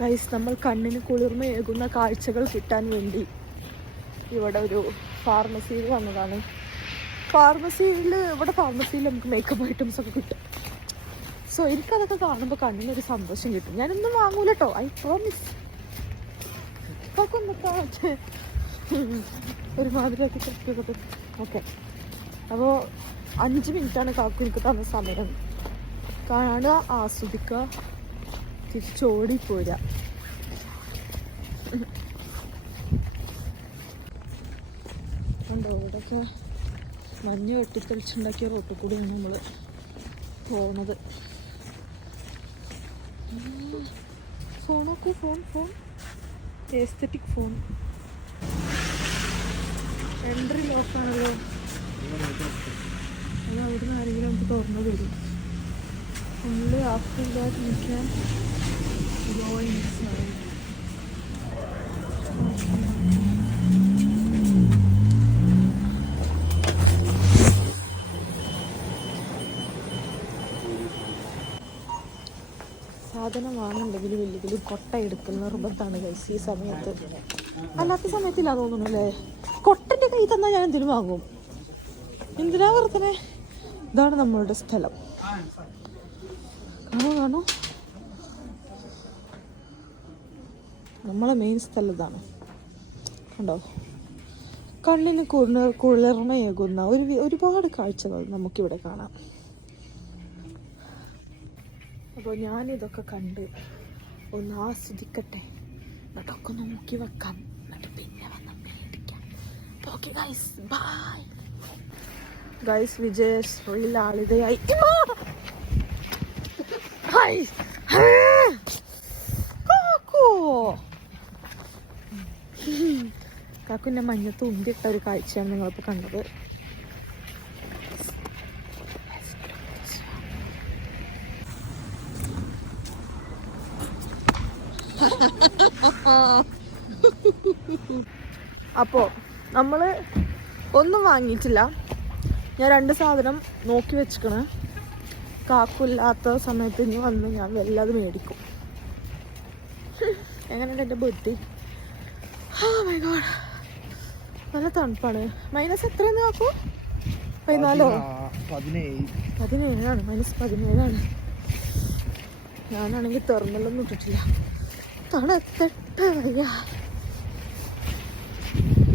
Guys, നമ്മൾ കണ്ണിന് കുളിർമയേകുന്ന കാഴ്ചകൾ കിട്ടാൻ വേണ്ടി ഇവിടെ ഒരു ഫാർമസിയിൽ വന്നതാണ്. ഇവിടെ ഫാർമസിയിൽ നമുക്ക് മേക്കപ്പ് ഐറ്റംസ് ഒക്കെ കിട്ടും. സോ എനിക്കതൊക്കെ കാണുമ്പോൾ കണ്ണിനൊരു സന്തോഷം കിട്ടും. ഞാനൊന്നും വാങ്ങൂല കേട്ടോ, ഐ പ്രോമിസ്. ഒരുമാതിരിയൊക്കെ കിട്ടിയത്. ഓക്കെ, അപ്പോൾ 5 മിനിറ്റാണ് കാക്കു എനിക്ക് തന്ന സമയം. കാണുക, ആസ്വദിക്കുക, തിരിച്ചോടിപ്പോരാ. ഉണ്ടോ ഇവിടെയൊക്കെ മഞ്ഞ് വെട്ടിത്തെളിച്ചുണ്ടാക്കിയ റോട്ടിൽ കൂടിയാണ് നമ്മൾ പോണത്. ഫോണൊക്കെ ഫോൺ എസ്തെറ്റിക് ഫോൺ. എൻട്രി ലോക്കാണല്ലോ. അത് അവിടുന്ന് ആരെങ്കിലും നമുക്ക് തുറന്നു തരും. only after that we can go inside. സാധനം വാങ്ങണ്ടെങ്കിൽ വലിയ കൊട്ട എടുക്കുന്ന നിർബന്ധമാണ് ഗൈസ് ഈ സമയത്ത്. അല്ലാത്ത സമയത്തില്ല തോന്നുന്നു അല്ലേ? കൊട്ടൻ്റെ കൈ തന്നാൽ ഞാൻ എന്തിനു വാങ്ങും? എന്തിനാ വെറുതെ? ഇതാണ് നമ്മളുടെ സ്ഥലം. കാണോ നമ്മളെ മെയിൻ സ്ഥലം ഇതാണ്. കണ്ടോ, കണ്ണിന് കുളിർമയേകുന്ന ഒരുപാട് കാഴ്ചകൾ നമുക്കിവിടെ കാണാം. അപ്പോൾ ഞാനിതൊക്കെ കണ്ട് ഒന്ന് ആസ്വദിക്കട്ടെ, എന്നിട്ടൊക്കെ നോക്കി വെക്കാം, എന്നിട്ട് പിന്നെ വന്ന് മേടിക്കാം. Okay guys, bye guys. വിജയശ്രീ ലാളിതയായി കാക്കുൻ്റെ മഞ്ഞത്ത് ഉന്തിയിട്ട ഒരു കാഴ്ചയാണ് നിങ്ങളിപ്പോൾ കണ്ടത്. അപ്പോൾ നമ്മൾ ഒന്നും വാങ്ങിയിട്ടില്ല. ഞാൻ 2 സാധനം നോക്കി വെച്ചിക്കണ്. കാക്കില്ലാത്ത സമയത്ത് ഇനി വന്ന് ഞാൻ വല്ലാതെ മേടിക്കും. എങ്ങനെയുണ്ട് എൻ്റെ ബുദ്ധി? മൈ ഗോഡ്, നല്ല തണുപ്പാണ്. മൈനസ് എത്രയെന്ന് കാക്കൂ? 14 17ആണ്. -17ആണ്. ഞാനാണെങ്കിൽ തെർമലൊന്നും ഇട്ടിട്ടില്ല. തണുത്തിട്ട് വയ്യ.